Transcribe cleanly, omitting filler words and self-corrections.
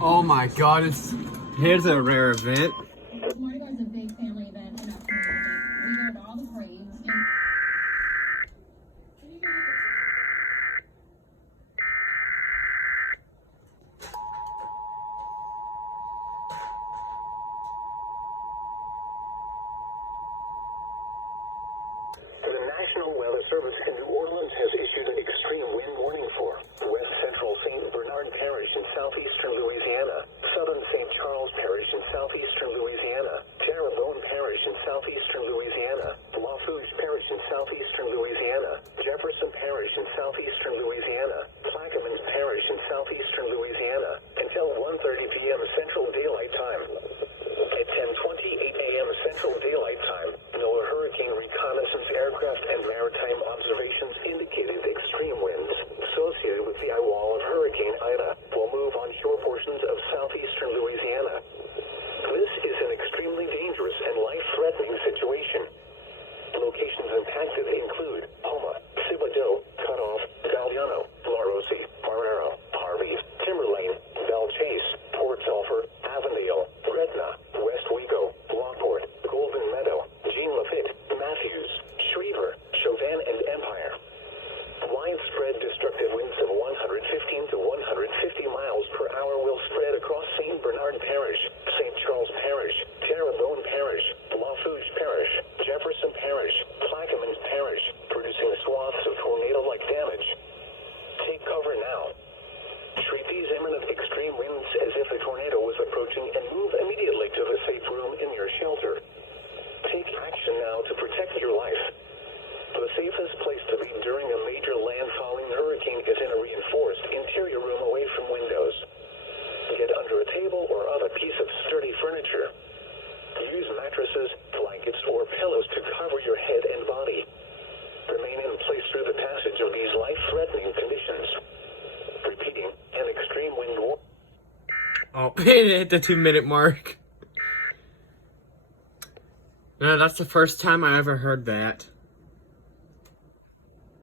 Oh my god, here's a rare event. Mardi Gras is a big family event in our community. We go to all the parades. The National Weather Service in New Orleans has issued an extreme wind warning for West Central St. Bernard Parish in southeastern Louisiana, Southern St. Charles Parish in southeastern Louisiana, Terrebonne Parish in southeastern Louisiana, Lafourche Parish in southeastern Louisiana, Jefferson Parish in southeastern Louisiana, Plaquemines Parish in southeastern Louisiana, until 1:30 p.m. Central Daylight Time. At 10:28 a.m. Central Daylight Time, NOAA Hurricane reconnaissance aircraft and maritime observations indicated extreme winds associated with the eyewall of Hurricane Ida will move on shore portions of southeastern Louisiana. This is an extremely dangerous and life-threatening situation. Locations impacted include Houma, Thibodaux, Cutoff, Galliano, Larose, Marrero, Harvey, Timberlane, Belle, Chasse, Sulphur, Avondale, Gretna, Westwego, Lockport, Golden Meadow, Jean Lafitte, Matthews, Shriever, Chauvin, and Empire. Widespread destructive winds of 115 to 150 miles per hour will spread across St. Bernard Parish, St. Charles Parish, Terrebonne Parish, Lafourche Parish, Jefferson Parish, Plaquemines Parish, producing swaths of tornado-like damage. Take cover now. Treat these imminent extreme winds as if a tornado was approaching and move immediately to the safe room in your shelter. Take action now to protect your life. The safest place to be during a major landfalling hurricane is in a reinforced interior room away from windows. Get under a table or other piece of sturdy furniture. Use mattresses, blankets, or pillows to cover your head and body. Remain in place through the passage of these life-threatening conditions. Repeating, an extreme wind warning. Oh, it hit the 2-minute mark. No, that's the first time I ever heard that.